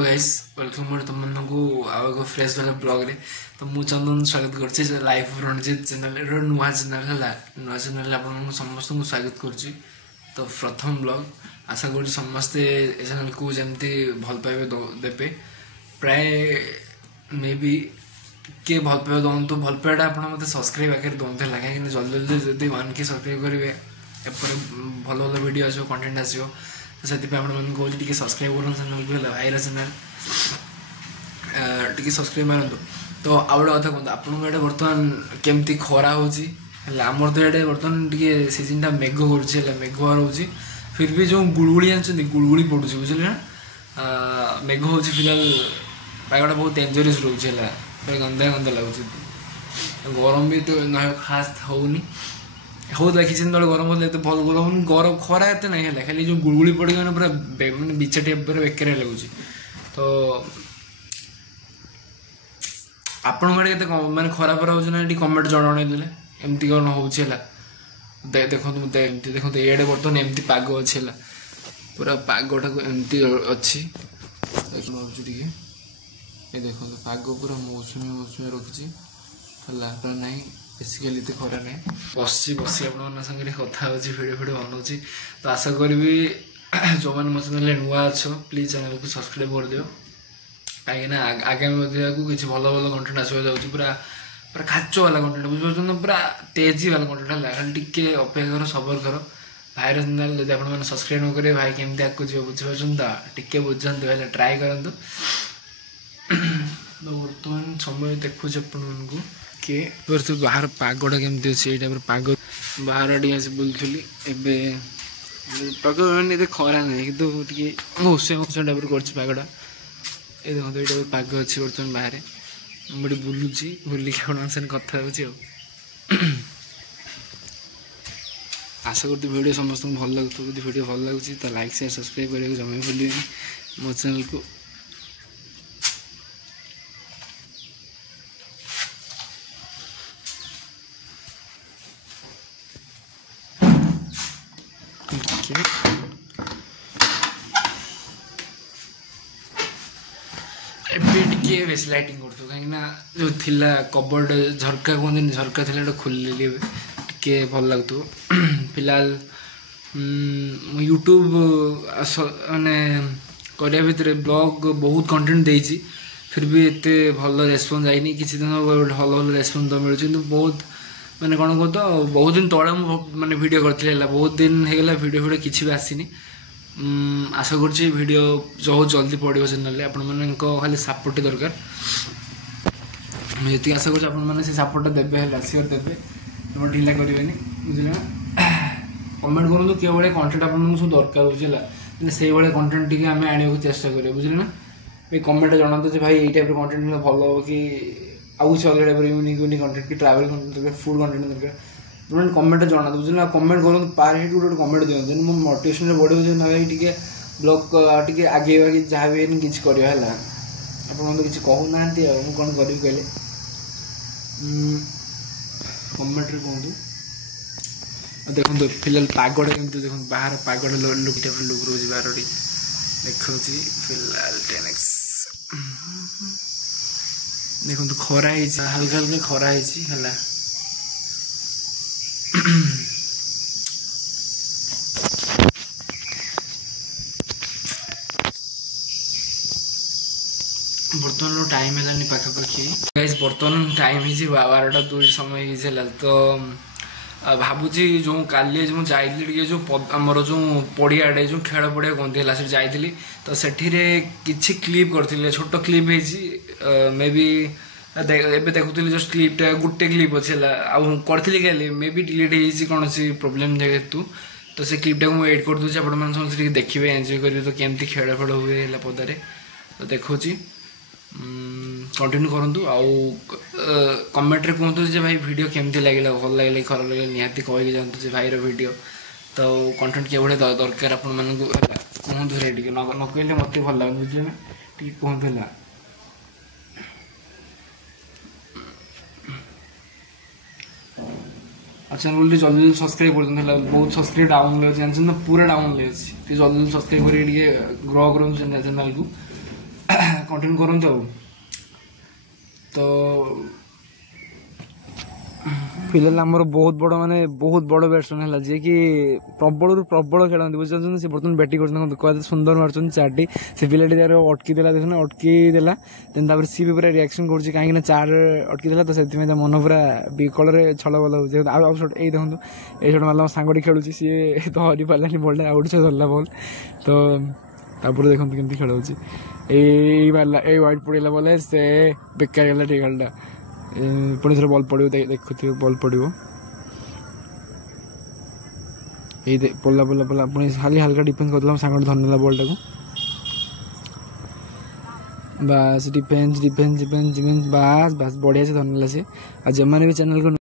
Guys welcome तुमको आउ fresh वाला ब्लॉग रे तो मु चंदन स्वागत करछि लाइफ रणजीत चैनल रो नुआ चैनल हला नुआ चैनल आपन समस्त को स्वागत करछि। तो प्रथम ब्लॉग आशा कर समस्त चैनल को जमती भल पाइबे देबे प्राय मे बी के भल पाइबे दंतु भल पाइबा आपन मते सब्सक्राइब आके दंते लागे कि जल्दी जल्दी जदी 1K सब्सक्राइब करिवे एपर भल भल वीडियो आसो कंटेंट आसो से आपको सब्सक्राइब कर चैनल को भाईर चैनल टी सब्सक्राइब मारत। तो आउ गए कथा कहते आपन बर्तमान केमती खरा होमर तो ये बर्तमान टे सीजन टा मेघ कर मेघ रोचे फिर भी जो गुड़गुड़ी आनी गुड़गुड़ी पड़ू बुझे ना मेघ हो फिलहाल पागटा बहुत डेंजरस रोचे गंदा गंदा लगुच गरम भी तो ना खास होनी हो देखी गरम होते भल गरम गरम खरा एत ना है खाली जो गुड़गुड़ी पड़ गए पूरा मैंने बिछाटी पूरा बेकारिया लगुच। तो आपण माने खरा परा हो ना कमेंट जन एमती कौन हो देखो देखो ये बर्तमान एमती पाग अच्छे पूरा पागटा को एमती अच्छी देखो पाग पूरा मौसुमी मौसुमी रखी है ना बेसिकली तो खरा ना बसी बसी आप सागर कथा भिडियो भिडियो बनाऊँगी। तो आशा करी जो मैंने मो चैनल नुआ अच्छ प्लीज चैनल को सब्सक्राइब कर दियो कहीं आगामी को किसी भल भल कंटेंट आसवा जाऊँगी पूरा पूरा खाचो वाला कंटेंट बुझे पूरा तेजी वाला कंटेंट है खाली टिके अपेक्षा कर सबर कर भाईर चैनल जब आप सब्सक्राइब न करेंगे भाई केमती आगे जी बुझीपार तो टिके बुझाते हेल्ले ट्राए करूँ। तो बर्तमान समय देखुँ आपको किए बाहर पागटा केमती अच्छे ये पाग बाहर टे बुलूली पाग मैंने खरा नहीं कि मौसम मौसम टाइप करगटा ये देखो ये पाग अच्छे बर्तमान बाहर मुझे बुलूची बुलिक कथा आशा करती वीडियो समस्त भल लगे वीडियो भल लगुच तो लाइक शेयर सब्सक्राइब करने जमा भूल मो चैनल को। टे बेस लाइटिंग कर कहीं जो थिला कबर्ड झरका कहते झरका थी खोलिली टे भल लगत। फिलहाल यूट्यूब माने करिया भितर ब्लॉग बहुत कंटेंट देती फिर भी एते भल रेस्पॉन्स आईनी किसी दिन भल भल रेस्पॉन्स तो मिलूँ बहुत मैंने कौन कह तो बहुत दिन तले मैंने वीडियो करती बहुत दिन होगा वीडियो वीडियो किसी भी आसनी। आशा कर वीडियो जो जल्दी पड़ो चैनल आपण मान खाली सपोर्ट दरकार मुझे आशा कर सपोर्ट देवे सियोर देवे तुम ढिला करेंगे बुझे ना कमेंट करूँ कि भाई कंटेंट आप सब दरकार हो से भाई कंटेंट टी आम आने चेष्टा करें बुझे ना भाई कमेंट जनाते भाई ये टाइप कंटेंट भल हो कि आउ किसी अलग टाइप यूनिक यूनिक कंटेंट कि ट्रावेल कंटेंट दरकार फूड कंटेंट दरकार तुम कमेंट जना बुझे ना कमेंट करूँ पार हेट गोटे कमेंट दिखाते मो मोटिवेशन बढ़े ना भाई टे ब्लॉग टे आगे कि जहाँ भी किसी करवा है आप किसी कहूना मुझे कौन करी कहले कमेंट कहतु। देखो फिलहाल पागटा केमती देखो बाहर पागटा लुक टाइप लुक रोज बाहर देखा फिलहाल 10x देखो खरा हल्का हल्का खरा है बर्तमान टाइम है पाखापाखि गाइस बर्तमान टाइम ही 12टा 2 समय तो भावुची जो काली जो जाइली जो आमर जो पड़ियाटे जो खेल पड़िया कहती है जाइली तो सेठी किसी क्लिप करते छोट क्लिप मे बी एबे देखुली जस्ट क्लिपटा गोटे क्लिप अच्छे करी मे बी डिलीट कौन प्रोब्लेम जेहेतु तो से क्लिपटा को एड कर दूसरी आप समझे देखिए एंजॉय करेंगे तो केमती खेल फेड़ हुए पदारे तो देखुची कंटिन्यू करूँ आउ कमेंट रे कहतु भाई वीडियो केमती लगे भल लगे खराब लगे निहाती कहीकि जानते भाईर वीडियो तो कंटेंट के भाई दरकार आप कहतु रे न कहले मत भल लगे बुझे ना टी कहतु है चैनल जल्दी जल्दी सब्सक्राइब कर बहुत सब्सक्राइब डाउन ले पूरा डाउन ले जल्दी जल्दी सब्सक्राइब कर ग्रो करूँ चैनल को कंटिन्यू करंतु तो फिलहाल आमर बहुत बड़ माने बहुत बड़ बैट्समैन है जी कि प्रबल प्रबल खेलती बुझे से बर्तमान बैटिंग कर सुंदर मार्च चार्टी से पिलाटी अटकी देला देखना अटकी देला देन सी भी पूरा रिएक्शन कर कहीं चार अटकी देला तो से मन पूरा विकल छल बल हो शॉट ये देखो ये शॉट मारला सांगटी खेलुँ सी तो हरी पारानी बॉल आउट से धरला बॉल तो देखो केमती खेल हो मारला ये व्हाइट पड़ा बोले से बेकार गला टी खेलटा पुणी थोड़ा बॉल पड़ो देखुए बॉल पड़ो ये पड़ा पड़ा पड़ा पुणी खाली हल्का डिफेन्स करदेला सांग धरनेला बॉल टाक बास डिफेन्स डिफेन्स डिफेन्स डिफेन्स बास बास बढ़िया से धरनेला सी आज जमाने भी चैनल को